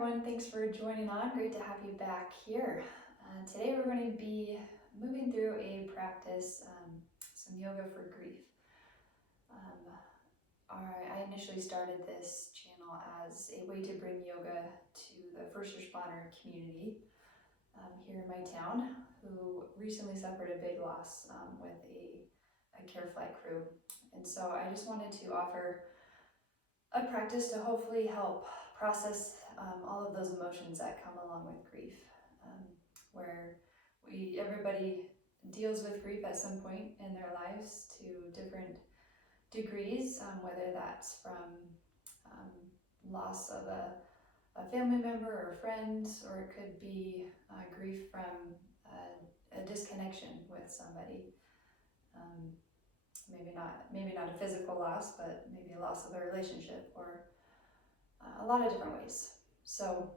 everyone, thanks for joining on. Great to have you back here. Today we're going to be moving through a practice, some yoga for grief. I initially started this channel as a way to bring yoga to the first responder community here in my town, who recently suffered a big loss with a care flight crew. And so I just wanted to offer a practice to hopefully help process all of those emotions that come along with grief, where everybody deals with grief at some point in their lives to different degrees, whether that's from loss of a family member or friend, or it could be grief from a disconnection with somebody. Maybe not a physical loss, but maybe a loss of a relationship, or a lot of different ways. So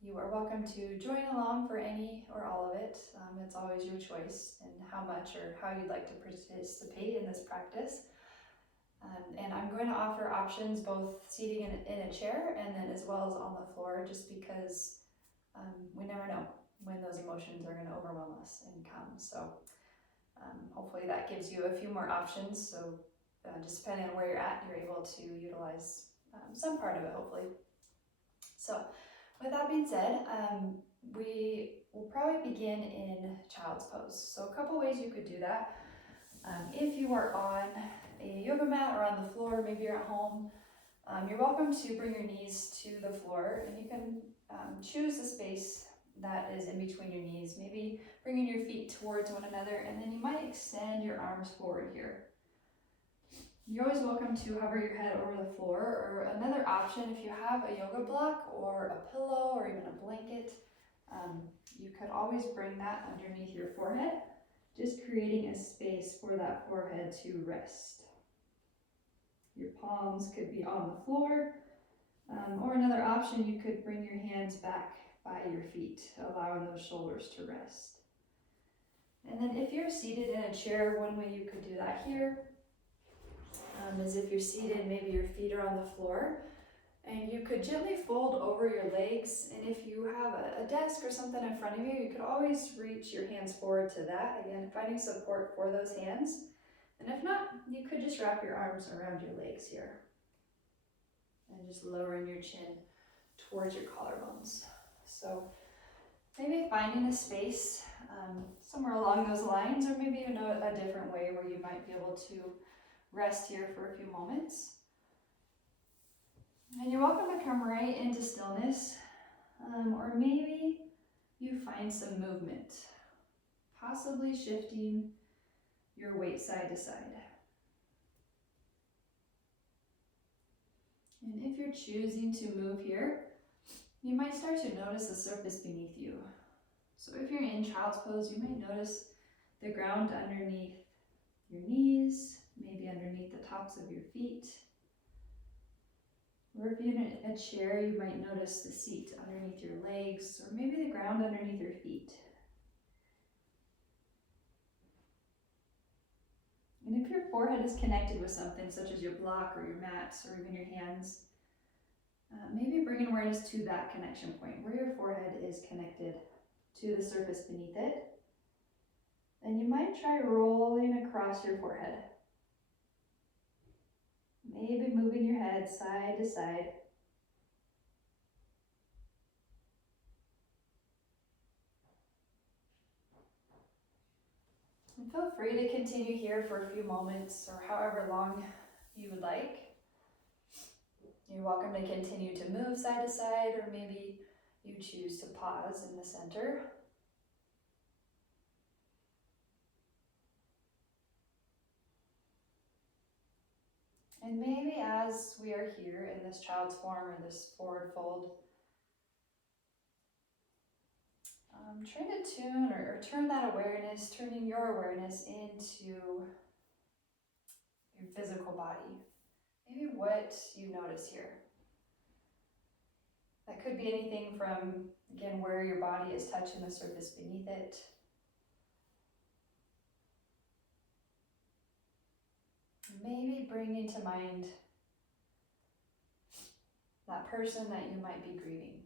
you are welcome to join along for any or all of it. It's always your choice and how much or how you'd like to participate in this practice. And I'm going to offer options, both seating in a chair and then as well as on the floor, just because we never know when those emotions are going to overwhelm us and come. So hopefully that gives you a few more options. So just depending on where you're at, you're able to utilize some part of it, hopefully. So with that being said, we will probably begin in child's pose. So a couple ways you could do that. If you are on a yoga mat or on the floor, maybe you're at home, you're welcome to bring your knees to the floor, and you can choose the space that is in between your knees, maybe bringing your feet towards one another, and then you might extend your arms forward here. You're always welcome to hover your head over the floor, or another option, if you have a yoga block or a pillow or even a blanket, you could always bring that underneath your forehead, just creating a space for that forehead to rest. Your palms could be on the floor, or another option, you could bring your hands back by your feet, allowing those shoulders to rest. And then if you're seated in a chair, one way you could do that here is if you're seated, maybe your feet are on the floor, and you could gently fold over your legs. And if you have a desk or something in front of you, you could always reach your hands forward to that. Again, finding support for those hands. And if not, you could just wrap your arms around your legs here. And just lowering your chin towards your collarbones. So maybe finding a space somewhere along those lines, or maybe you know a different way where you might be able to rest here for a few moments. And you're welcome to come right into stillness, or maybe you find some movement, possibly shifting your weight side to side. And if you're choosing to move here, you might start to notice the surface beneath you. So if you're in child's pose, you might notice the ground underneath your knees, maybe underneath the tops of your feet. Or if you're in a chair, you might notice the seat underneath your legs, or maybe the ground underneath your feet. And if your forehead is connected with something, such as your block or your mats or even your hands, maybe bring an awareness to that connection point, where your forehead is connected to the surface beneath it. And you might try rolling across your forehead. Maybe moving your head side to side. And feel free to continue here for a few moments or however long you would like. You're welcome to continue to move side to side, or maybe you choose to pause in the center. And maybe as we are here in this child's form or this forward fold, trying to tune or turn that awareness, turning your awareness into your physical body. Maybe what you notice here. That could be anything from, again, where your body is touching the surface beneath it. Maybe bringing to mind that person that you might be grieving.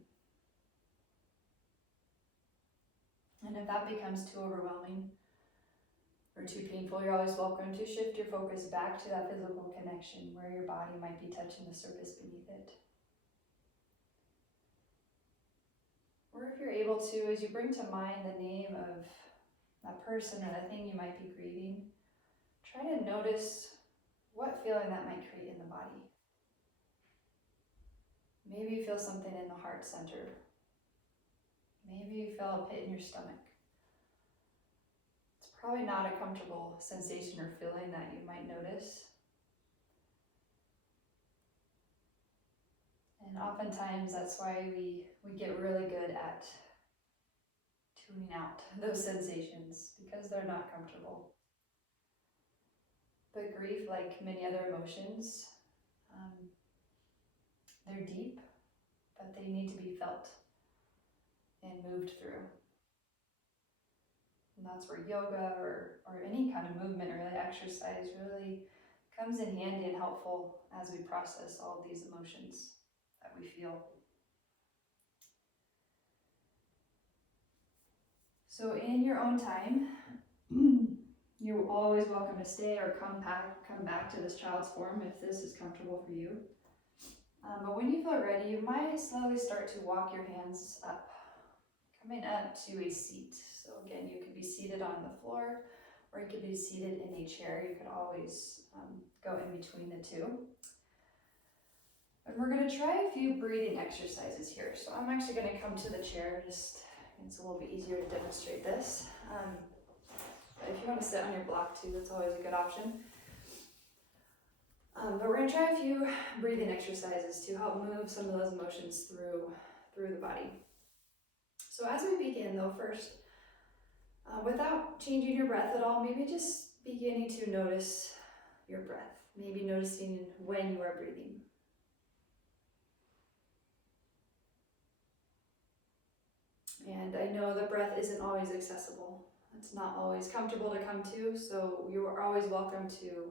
And if that becomes too overwhelming or too painful, you're always welcome to shift your focus back to that physical connection where your body might be touching the surface beneath it. Or if you're able to, as you bring to mind the name of that person or the thing you might be grieving, try to notice what feeling that might create in the body. Maybe you feel something in the heart center. Maybe you feel a pit in your stomach. It's probably not a comfortable sensation or feeling that you might notice. And oftentimes that's why we get really good at tuning out those sensations, because they're not comfortable. But grief, like many other emotions, they're deep, but they need to be felt and moved through. And that's where yoga or any kind of movement or really exercise really comes in handy and helpful as we process all of these emotions that we feel. So in your own time, you're always welcome to stay or come back to this child's form if this is comfortable for you. But when you feel ready, you might slowly start to walk your hands up, coming up to a seat. So again, you could be seated on the floor, or you could be seated in a chair. You could always go in between the two. And we're going to try a few breathing exercises here. So I'm actually going to come to the chair, just it's a little bit easier to demonstrate this. But if you want to sit on your block too, that's always a good option. But we're going to try a few breathing exercises to help move some of those emotions through the body. So as we begin though, first, without changing your breath at all, maybe just beginning to notice your breath. Maybe noticing when you are breathing. And I know the breath isn't always accessible. It's not always comfortable to come to, so you are always welcome to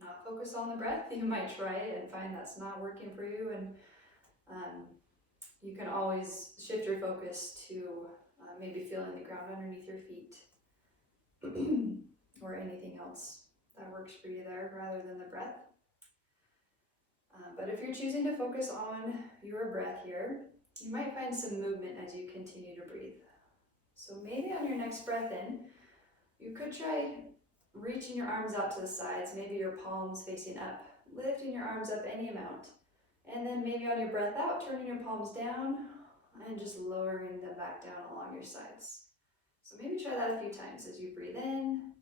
not focus on the breath. You might try it and find that's not working for you, and you can always shift your focus to maybe feeling the ground underneath your feet or anything else that works for you there rather than the breath. But if you're choosing to focus on your breath here, you might find some movement as you continue to breathe. So maybe on your next breath in, you could try reaching your arms out to the sides, maybe your palms facing up, lifting your arms up any amount. And then maybe on your breath out, turning your palms down and just lowering them back down along your sides. So maybe try that a few times as you breathe in,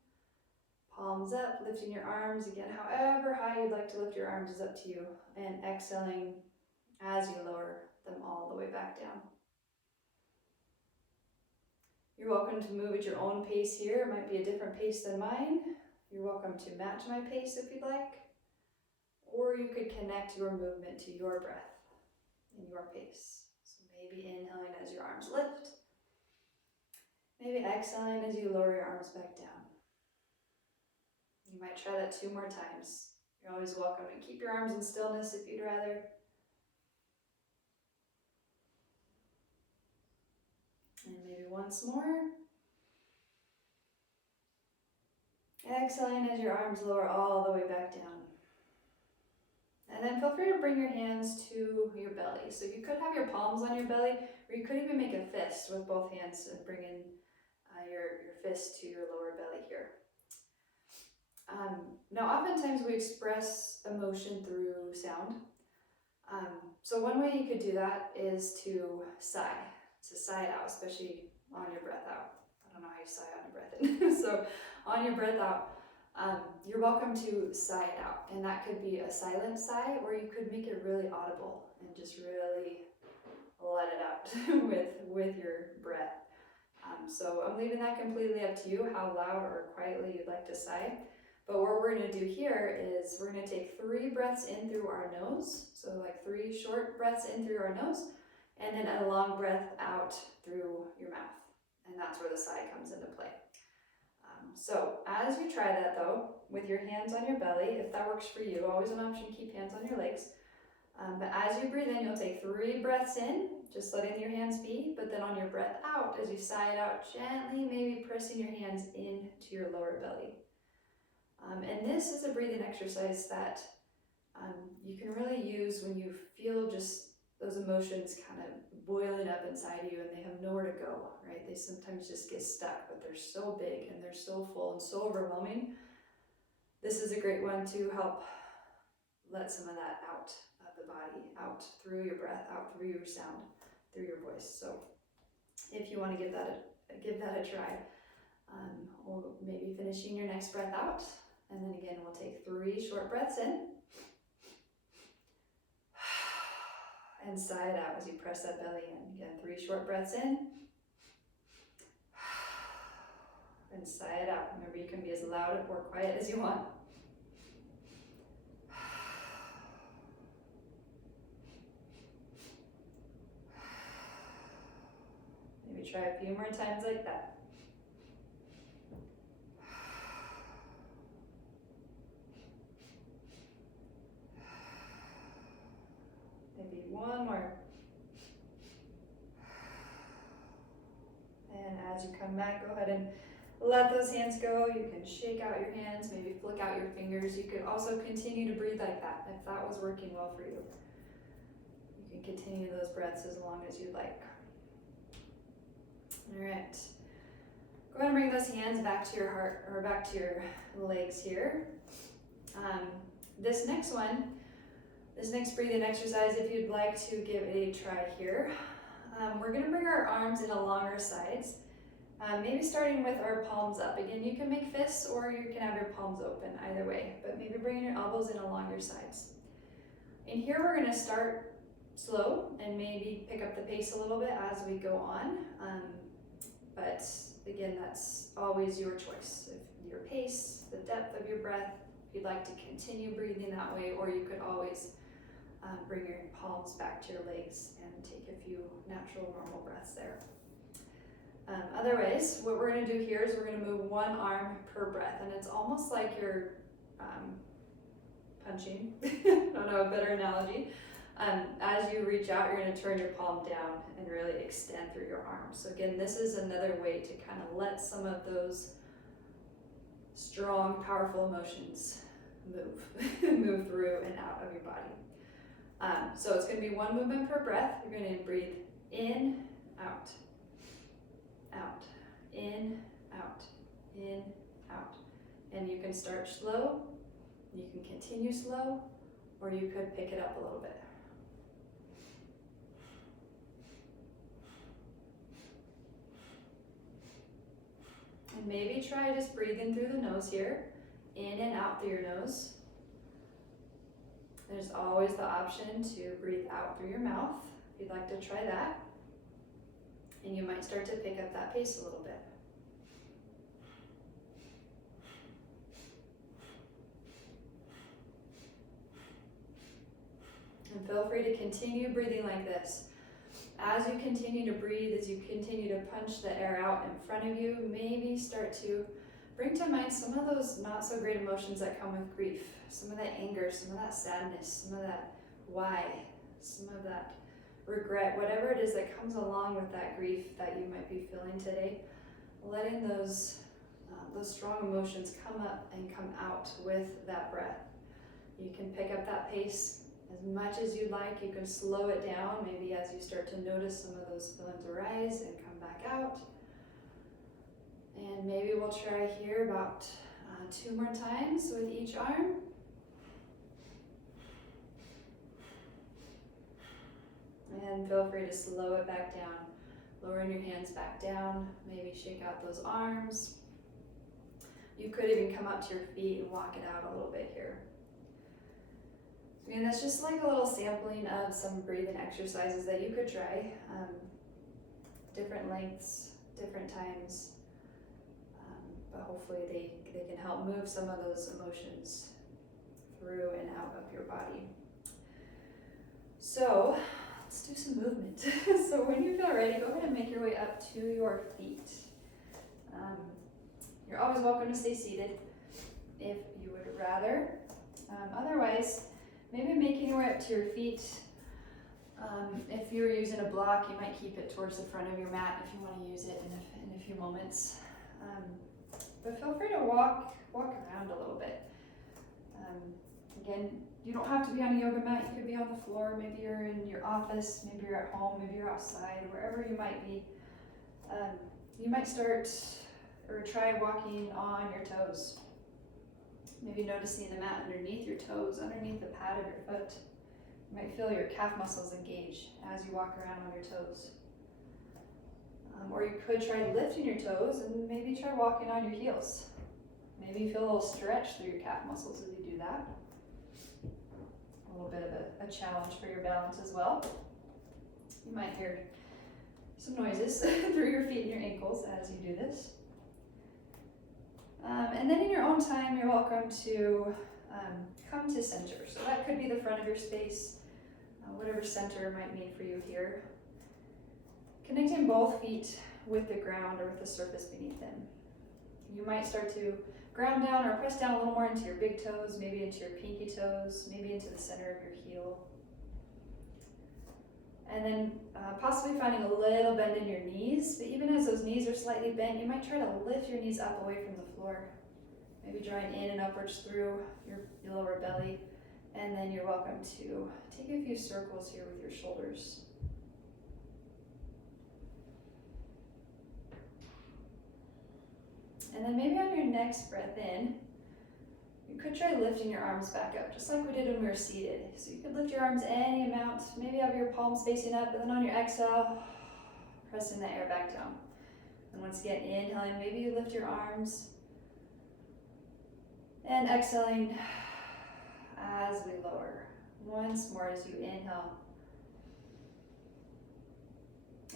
palms up, lifting your arms. Again, however high you'd like to lift your arms is up to you. And exhaling as you lower them all the way back down. You're welcome to move at your own pace here. It might be a different pace than mine. You're welcome to match my pace if you'd like. Or you could connect your movement to your breath in your pace. So maybe inhaling as your arms lift. Maybe exhaling as you lower your arms back down. You might try that 2 more times. You're always welcome to keep your arms in stillness if you'd rather. And maybe once more. Exhaling as your arms lower all the way back down. And then feel free to bring your hands to your belly. So you could have your palms on your belly, or you could even make a fist with both hands and bring in your fist to your lower belly here. Now, oftentimes we express emotion through sound. So one way you could do that is to sigh. To sigh it out, especially on your breath out. I don't know how you sigh on your breath in. So on your breath out, you're welcome to sigh it out. And that could be a silent sigh, or you could make it really audible and just really let it out with your breath. So I'm leaving that completely up to you, how loud or quietly you'd like to sigh. But what we're going to do here is we're going to take 3 breaths in through our nose. So like 3 short breaths in through our nose, and then a long breath out through your mouth. And that's where the sigh comes into play. So as you try that though, with your hands on your belly, if that works for you, always an option to keep hands on your legs. But as you breathe in, you'll take 3 breaths in, just letting your hands be, but then on your breath out, as you sigh it out, gently maybe pressing your hands into your lower belly. And this is a breathing exercise that you can really use when you feel just those emotions kind of boiling up inside you and they have nowhere to go, right? They sometimes just get stuck, but they're so big and they're so full and so overwhelming. This is a great one to help let some of that out of the body, out through your breath, out through your sound, through your voice. So if you want to give that a try, we'll maybe finishing your next breath out. And then again, we'll take 3 short breaths in. And sigh it out as you press that belly in. Again, 3 short breaths in. And sigh it out. Remember, you can be as loud or quiet as you want. Maybe try a few more times like that. Maybe one more. And as you come back, go ahead and let those hands go. You can shake out your hands, maybe flick out your fingers. You could also continue to breathe like that if that was working well for you. You can continue those breaths as long as you'd like. All right. Go ahead and bring those hands back to your heart or back to your legs here. This next breathing exercise, if you'd like to give it a try here, we're going to bring our arms in along our sides, maybe starting with our palms up. Again, you can make fists or you can have your palms open, either way, but maybe bringing your elbows in along your sides. And here we're going to start slow and maybe pick up the pace a little bit as we go on, but again, that's always your choice. If your pace, the depth of your breath, if you'd like to continue breathing that way, or you could always bring your palms back to your legs and take a few natural, normal breaths there. Otherwise, what we're going to do here is we're going to move one arm per breath, and it's almost like you're punching. I don't know a better analogy. As you reach out, you're going to turn your palm down and really extend through your arms. So again, this is another way to kind of let some of those strong, powerful emotions move through and out of your body. So it's going to be one movement per breath. You're going to breathe in, out, out, in, out, in, out. And you can start slow, you can continue slow, or you could pick it up a little bit. And maybe try just breathing through the nose here, in and out through your nose. There's always the option to breathe out through your mouth, if you'd like to try that. And you might start to pick up that pace a little bit. And feel free to continue breathing like this. As you continue to breathe, as you continue to punch the air out in front of you, maybe start to bring to mind some of those not so great emotions that come with grief. Some of that anger, some of that sadness, some of that why, some of that regret, whatever it is that comes along with that grief that you might be feeling today. Letting those strong emotions come up and come out with that breath. You can pick up that pace as much as you'd like. You can slow it down, maybe as you start to notice some of those feelings arise and come back out. And maybe we'll try here about 2 more times with each arm. And feel free to slow it back down, lowering your hands back down, maybe shake out those arms. You could even come up to your feet and walk it out a little bit here. And that's just like a little sampling of some breathing exercises that you could try. Different lengths, different times, but hopefully they can help move some of those emotions through and out of your body. So let's do some movement. So when you feel ready, go ahead and make your way up to your feet. You're always welcome to stay seated if you would rather. Otherwise, maybe making your way up to your feet, If you're using a block, you might keep it towards the front of your mat if you want to use it in a few moments. But feel free to walk around a little bit. Again, you don't have to be on a yoga mat. You could be on the floor. Maybe you're in your office. Maybe you're at home. Maybe you're outside. Wherever you might be. You might start or try walking on your toes. Maybe noticing the mat underneath your toes, underneath the pad of your foot. You might feel your calf muscles engage as you walk around on your toes. Or you could try lifting your toes and maybe try walking on your heels. Maybe you feel a little stretch through your calf muscles as you do that. A little bit of a challenge for your balance as well. You might hear some noises through your feet and your ankles as you do this. And then in your own time, you're welcome to come to center. So that could be the front of your space, whatever center might mean for you here. Connecting both feet with the ground or with the surface beneath them. You might start to ground down or press down a little more into your big toes, maybe into your pinky toes, maybe into the center of your heel. And then possibly finding a little bend in your knees, but even as those knees are slightly bent, you might try to lift your knees up away from the floor. Maybe drawing in and upwards through your lower belly. And then you're welcome to take a few circles here with your shoulders. And then maybe on your next breath in, you could try lifting your arms back up, just like we did when we were seated. So you could lift your arms any amount, maybe have your palms facing up, and then on your exhale, pressing the air back down. And once again, inhaling, maybe you lift your arms. And exhaling as we lower. Once more as you inhale.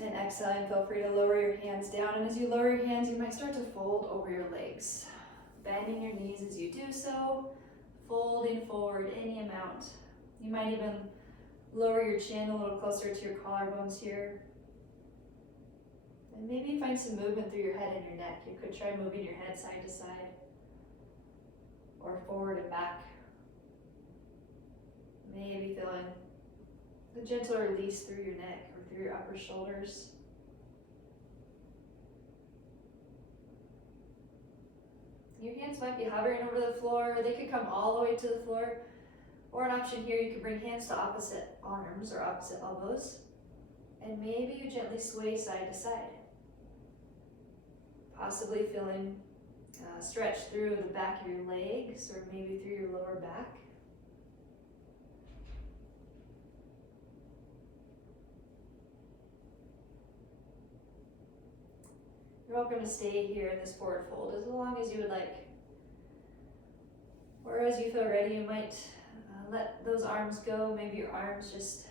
And exhaling, feel free to lower your hands down. And as you lower your hands, you might start to fold over your legs. Bending your knees as you do so, folding forward any amount. You might even lower your chin a little closer to your collarbones here. And maybe find some movement through your head and your neck. You could try moving your head side to side, or forward and back. Maybe feeling the gentle release through your neck or through your upper shoulders. Your hands might be hovering over the floor, or they could come all the way to the floor. Or an option here, you could bring hands to opposite arms or opposite elbows. And maybe you gently sway side to side. Possibly feeling stretch through the back of your legs or maybe through your lower back. You're welcome to stay here in this forward fold as long as you would like. Or as you feel ready, you might let those arms go. Maybe your arms just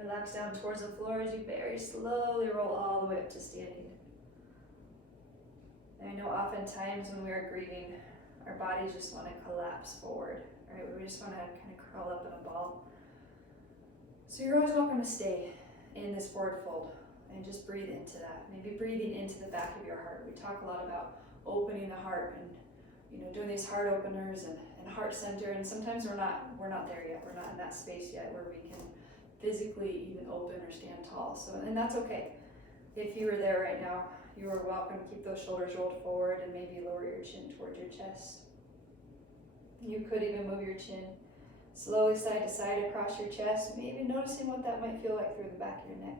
relax down towards the floor as you very slowly roll all the way up to standing. And I know oftentimes when we are grieving, our bodies just want to collapse forward, right? We just want to kind of curl up in a ball. So you're always welcome to stay in this forward fold and just breathe into that. Maybe breathing into the back of your heart. We talk a lot about opening the heart and doing these heart openers and heart center, and sometimes we're not there yet. We're not in that space yet where we can physically even open or stand tall. So, and that's okay. If you were there right now, you are welcome to keep those shoulders rolled forward and maybe lower your chin towards your chest. You could even move your chin slowly side to side across your chest, maybe noticing what that might feel like through the back of your neck.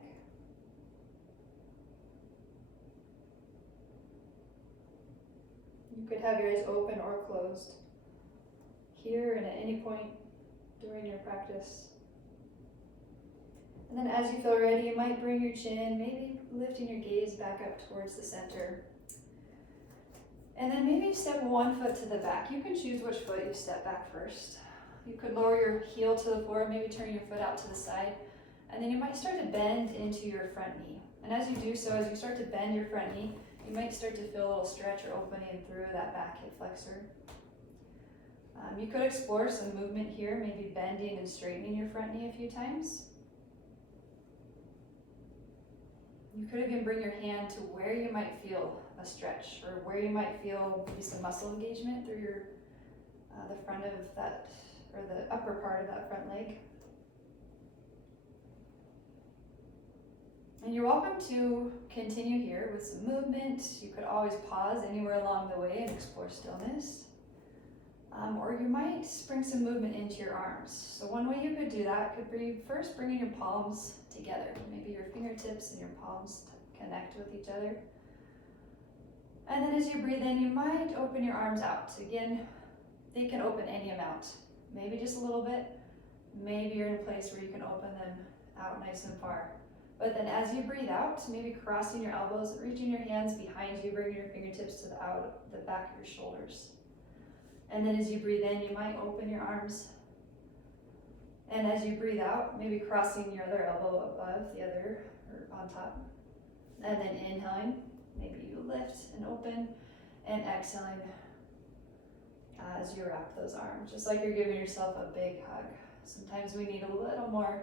You could have your eyes open or closed here and at any point during your practice. And then as you feel ready, you might bring your chin, maybe lifting your gaze back up towards the center. And then maybe step one foot to the back. You can choose which foot you step back first. You could lower your heel to the floor, maybe turn your foot out to the side. And then you might start to bend into your front knee. And as you do so, as you start to bend your front knee, you might start to feel a little stretch or opening through that back hip flexor. You could explore some movement here, maybe bending and straightening your front knee a few times. You could even bring your hand to where you might feel a stretch or where you might feel maybe some muscle engagement through your the front of that or the upper part of that front leg. And you're welcome to continue here with some movement. You could always pause anywhere along the way and explore stillness. Or you might bring some movement into your arms. So one way you could do that could be first bringing your palms together. Maybe your fingertips and your palms connect with each other. And then as you breathe in, you might open your arms out. Again, they can open any amount. Maybe just a little bit. Maybe you're in a place where you can open them out nice and far. But then as you breathe out, maybe crossing your elbows, reaching your hands behind you, bringing your fingertips to the back of your shoulders. And then as you breathe in, you might open your arms. And as you breathe out, maybe crossing your other elbow above the other or on top. And then inhaling, maybe you lift and open, and exhaling as you wrap those arms, just like you're giving yourself a big hug. Sometimes we need a little more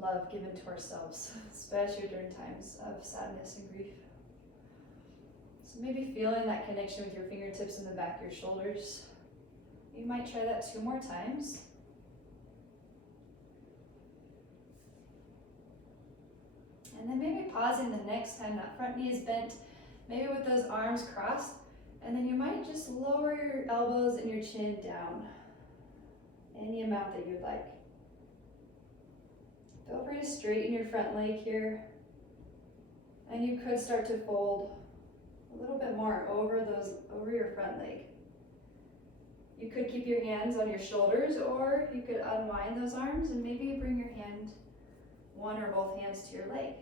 love given to ourselves, especially during times of sadness and grief. So maybe feeling that connection with your fingertips in the back of your shoulders. You might try that 2 more times. And then maybe pausing the next time that front knee is bent, maybe with those arms crossed, and then you might just lower your elbows and your chin down, any amount that you'd like. Feel free to straighten your front leg here, and you could start to fold a little bit more over your front leg. You could keep your hands on your shoulders, or you could unwind those arms and maybe bring your hand, one or both hands to your leg.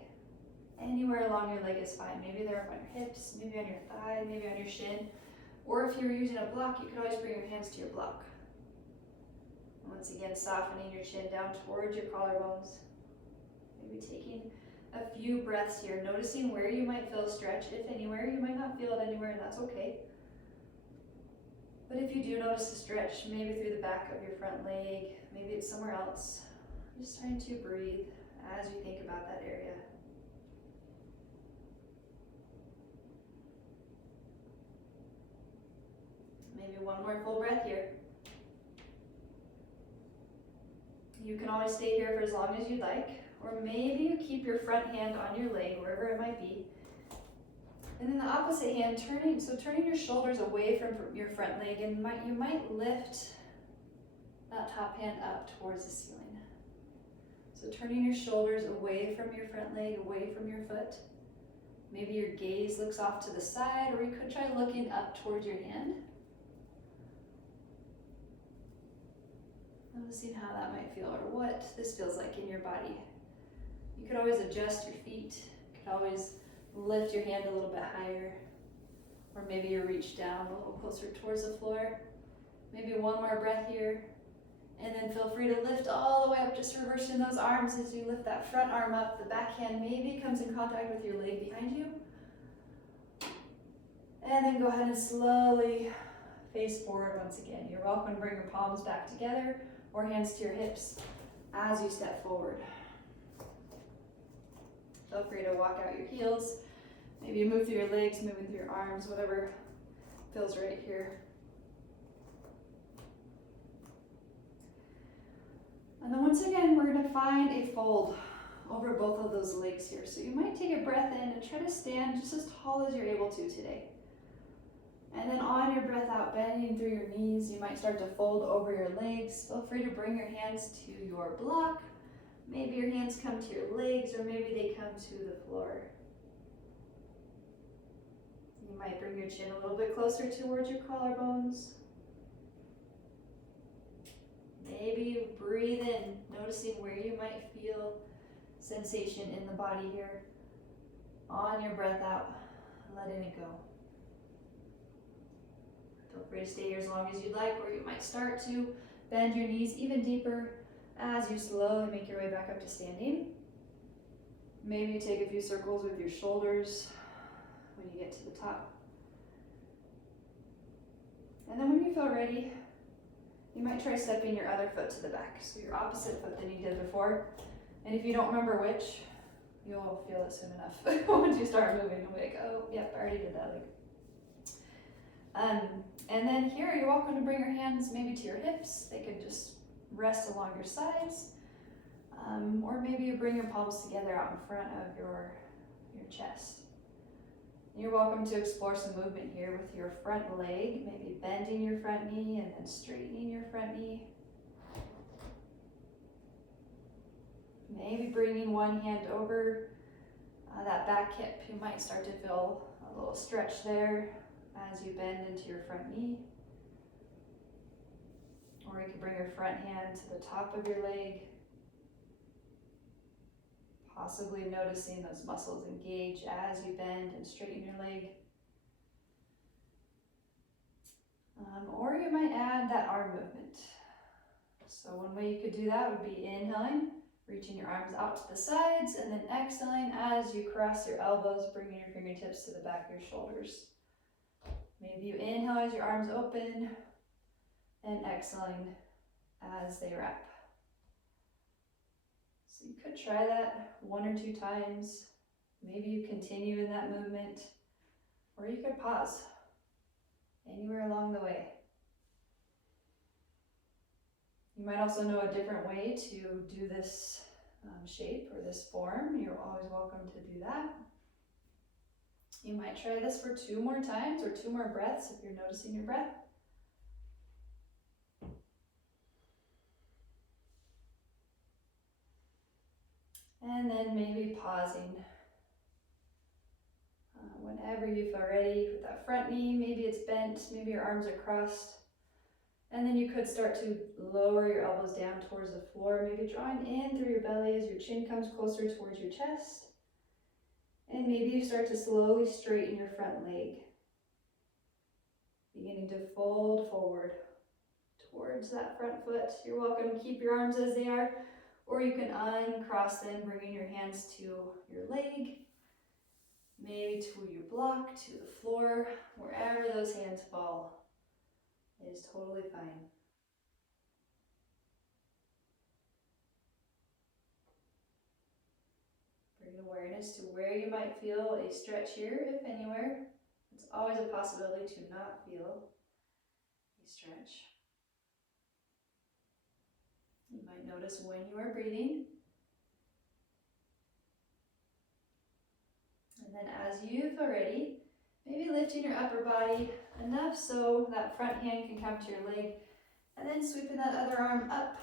Anywhere along your leg is fine. Maybe they're up on your hips, maybe on your thigh, maybe on your shin. Or if you're using a block, you could always bring your hands to your block. Once again, softening your chin down towards your collarbones. Maybe taking a few breaths here, noticing where you might feel a stretch. If anywhere, you might not feel it anywhere, and that's okay. But if you do notice a stretch, maybe through the back of your front leg, maybe it's somewhere else, just trying to breathe as you think about that area. Maybe one more full breath here. You can always stay here for as long as you'd like, or maybe you keep your front hand on your leg, wherever it might be. And then the opposite hand, turning your shoulders away from your front leg, and you might lift that top hand up towards the ceiling. So turning your shoulders away from your front leg, away from your foot. Maybe your gaze looks off to the side, or you could try looking up towards your hand. Noticing how that might feel, or what this feels like in your body. You could always adjust your feet. You could always lift your hand a little bit higher, or maybe you reach down a little closer towards the floor. Maybe one more breath here, and then feel free to lift all the way up, just reversing those arms as you lift that front arm up. The back hand maybe comes in contact with your leg behind you. And then go ahead and slowly face forward once again. You're welcome to bring your palms back together or hands to your hips as you step forward. Feel free to walk out your heels. Maybe you move through your legs, moving through your arms, whatever feels right here. And then once again, we're going to find a fold over both of those legs here. So you might take a breath in and try to stand just as tall as you're able to today. And then on your breath out, bending through your knees, you might start to fold over your legs. Feel free to bring your hands to your block. Maybe your hands come to your legs, or maybe they come to the floor. You might bring your chin a little bit closer towards your collarbones. Maybe you breathe in, noticing where you might feel sensation in the body here. On your breath out, letting it go. Feel free to stay here as long as you'd like, or you might start to bend your knees even deeper as you slowly make your way back up to standing. Maybe you take a few circles with your shoulders when you get to the top. And then when you feel ready, you might try stepping your other foot to the back, so your opposite foot than you did before. And if you don't remember which, you'll feel it soon enough. Once you start moving, you'll be like, oh, yep, I already did that. And then here, you're welcome to bring your hands maybe to your hips. They could just rest along your sides. Or maybe you bring your palms together out in front of your chest. You're welcome to explore some movement here with your front leg, maybe bending your front knee and then straightening your front knee. Maybe bringing one hand over that back hip. You might start to feel a little stretch there as you bend into your front knee. Or you can bring your front hand to the top of your leg, possibly noticing those muscles engage as you bend and straighten your leg. Or you might add that arm movement. So one way you could do that would be inhaling, reaching your arms out to the sides, and then exhaling as you cross your elbows, bringing your fingertips to the back of your shoulders. Maybe you inhale as your arms open, and exhaling as they wrap. So you could try that 1 or 2 times. Maybe you continue in that movement, or you could pause anywhere along the way. You might also know a different way to do this shape or this form. You're always welcome to do that. You might try this for 2 more times or 2 more breaths if you're noticing your breath. And then maybe pausing. Whenever you feel ready with that front knee, maybe it's bent, maybe your arms are crossed. And then you could start to lower your elbows down towards the floor, maybe drawing in through your belly as your chin comes closer towards your chest. And maybe you start to slowly straighten your front leg, beginning to fold forward towards that front foot. You're welcome to keep your arms as they are, or you can uncross them, bringing your hands to your leg, maybe to your block, to the floor, wherever those hands fall is totally fine. Bring awareness to where you might feel a stretch here, if anywhere. It's always a possibility to not feel a stretch. You might notice when you are breathing. And then as you feel ready, maybe lifting your upper body enough so that front hand can come to your leg, and then sweeping that other arm up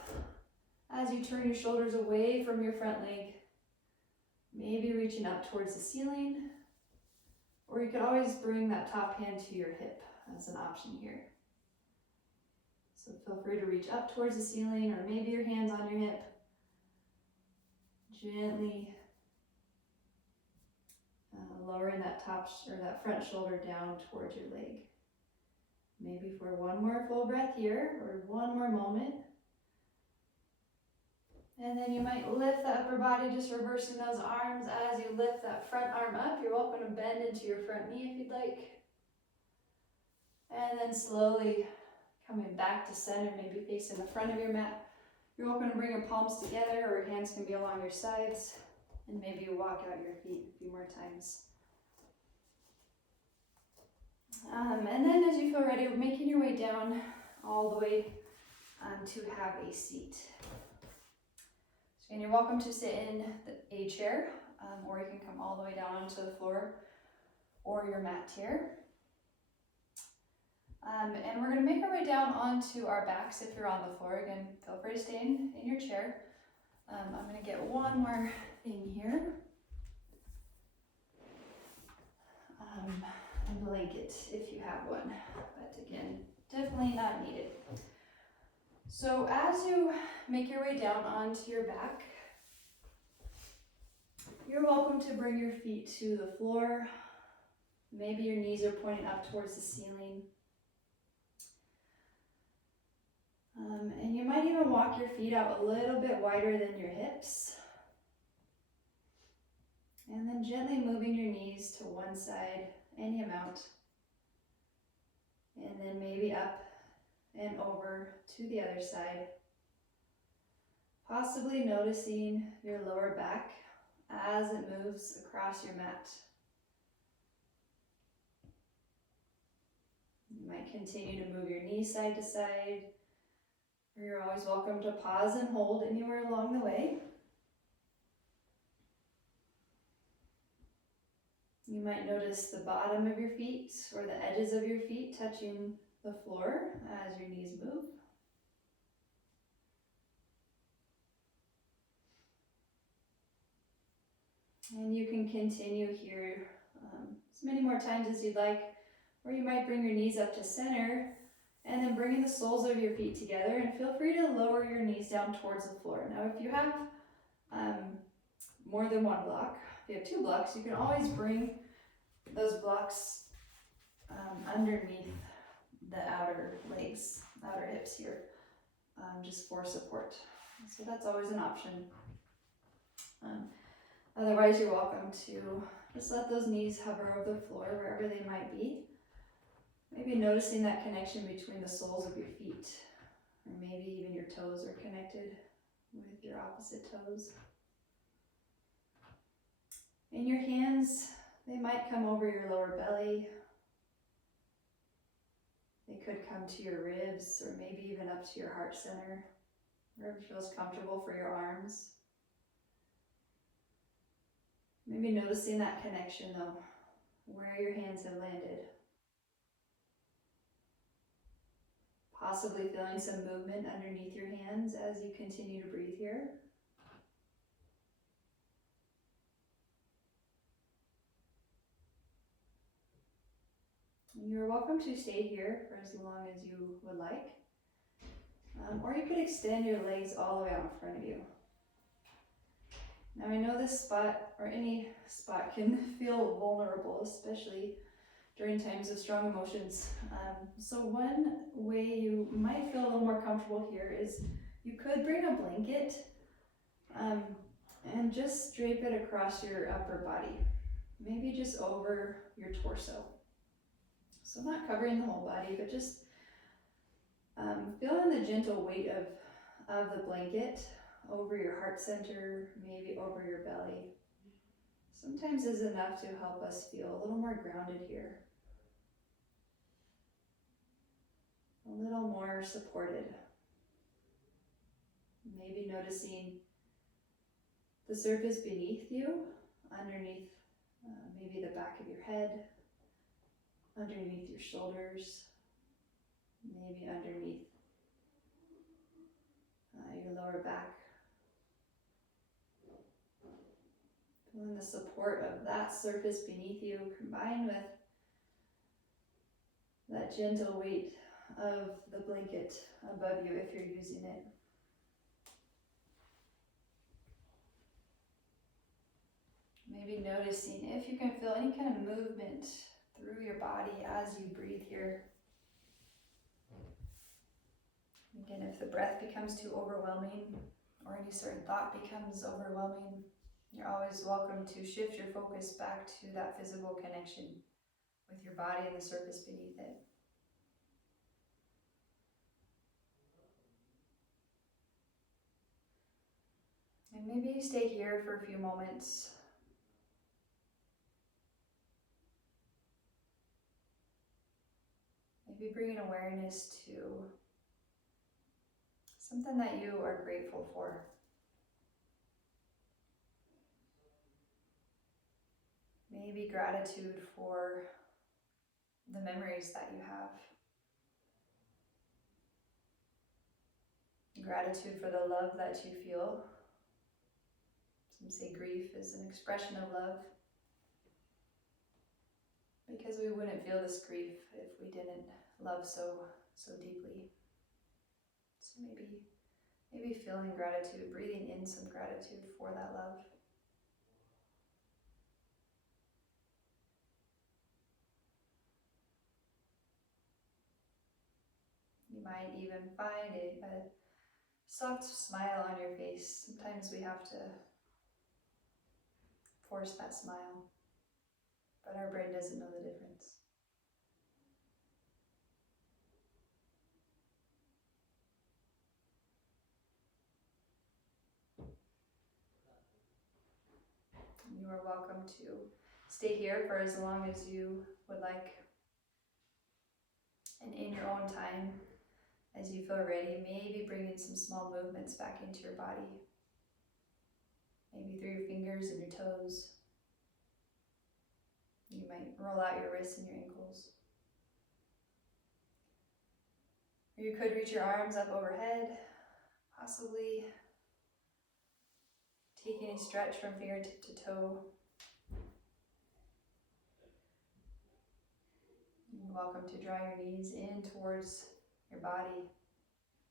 as you turn your shoulders away from your front leg, maybe reaching up towards the ceiling, or you could always bring that top hand to your hip as an option here. So feel free to reach up towards the ceiling, or maybe your hands on your hip, gently lowering that that front shoulder down towards your leg. Maybe for one more full breath here, or one more moment. And then you might lift the upper body, just reversing those arms as you lift that front arm up. You're welcome to bend into your front knee if you'd like. And then slowly coming back to center, maybe facing the front of your mat. You're welcome to bring your palms together, or your hands can be along your sides. And maybe you walk out your feet a few more times. And then as you feel ready, making your way down all the way to have a seat. So again, you're welcome to sit in a chair, or you can come all the way down onto the floor or your mat here. And we're going to make our way down onto our backs if you're on the floor. Again, feel free to stay in your chair. I'm going to get one more thing here. A blanket if you have one, but again, definitely not needed. So as you make your way down onto your back, you're welcome to bring your feet to the floor. Maybe your knees are pointing up towards the ceiling. And you might even walk your feet out a little bit wider than your hips. And then gently moving your knees to one side, any amount. And then maybe up and over to the other side. Possibly noticing your lower back as it moves across your mat. You might continue to move your knees side to side. You're always welcome to pause and hold anywhere along the way. You might notice the bottom of your feet or the edges of your feet touching the floor as your knees move. And you can continue here as many more times as you'd like, or you might bring your knees up to center and then bringing the soles of your feet together, and feel free to lower your knees down towards the floor. Now, if you have more than one block, if you have 2 blocks, you can always bring those blocks underneath the outer legs, outer hips here, just for support. So that's always an option. Otherwise, you're welcome to just let those knees hover over the floor wherever they might be. Maybe noticing that connection between the soles of your feet, or maybe even your toes are connected with your opposite toes. And your hands, they might come over your lower belly. They could come to your ribs, or maybe even up to your heart center, wherever feels comfortable for your arms. Maybe noticing that connection though, where your hands have landed. Possibly feeling some movement underneath your hands as you continue to breathe here. You're welcome to stay here for as long as you would like. Or you could extend your legs all the way out in front of you. Now I know this spot, or any spot, can feel vulnerable, especially during times of strong emotions. So one way you might feel a little more comfortable here is you could bring a blanket and just drape it across your upper body, maybe just over your torso. So not covering the whole body, but just feeling the gentle weight of the blanket over your heart center, maybe over your belly. Sometimes is enough to help us feel a little more grounded here. A little more supported. Maybe noticing the surface beneath you, underneath maybe the back of your head, underneath your shoulders, maybe underneath your lower back. Feeling the support of that surface beneath you combined with that gentle weight of the blanket above you if you're using it. Maybe noticing if you can feel any kind of movement through your body as you breathe here. Again, if the breath becomes too overwhelming or any certain thought becomes overwhelming, you're always welcome to shift your focus back to that physical connection with your body and the surface beneath it. And maybe you stay here for a few moments. Maybe bringing awareness to something that you are grateful for. Maybe gratitude for the memories that you have. Gratitude for the love that you feel. Some say grief is an expression of love, because we wouldn't feel this grief if we didn't love so deeply. So maybe feeling gratitude, breathing in some gratitude for that love. You might even find a soft smile on your face. Sometimes we have to force that smile, but our brain doesn't know the difference. You are welcome to stay here for as long as you would like. And in your own time, as you feel ready, maybe bringing some small movements back into your body. Maybe through your fingers and your toes. might roll out your wrists and your ankles. Or you could reach your arms up overhead, possibly taking a stretch from fingertip to toe. You're welcome to draw your knees in towards your body.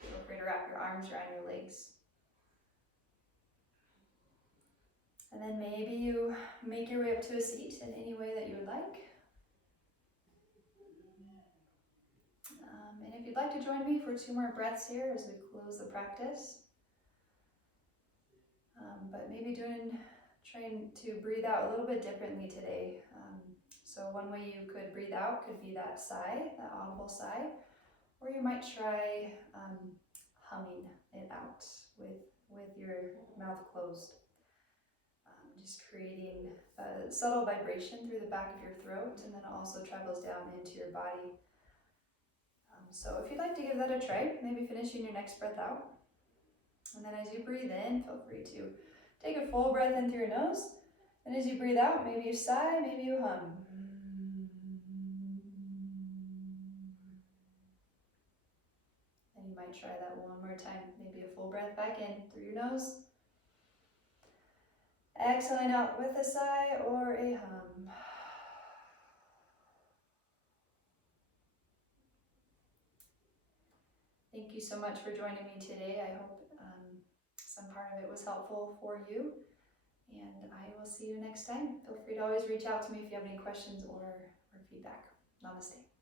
Feel free to wrap your arms around your legs. And then maybe you make your way up to a seat in any way that you would like. And if you'd like to join me for 2 more breaths here as we close the practice. But maybe trying to breathe out a little bit differently today. So one way you could breathe out could be that sigh, that audible sigh, or you might try humming it out with your mouth closed. Just creating a subtle vibration through the back of your throat, and then it also travels down into your body. So if you'd like to give that a try, maybe finishing your next breath out. And then as you breathe in, feel free to take a full breath in through your nose. And as you breathe out, maybe you sigh, maybe you hum. And you might try that one more time. Maybe a full breath back in through your nose. Exhaling out with a sigh or a hum. Thank you so much for joining me today. I hope some part of it was helpful for you. And I will see you next time. Feel free to always reach out to me if you have any questions or feedback. Namaste.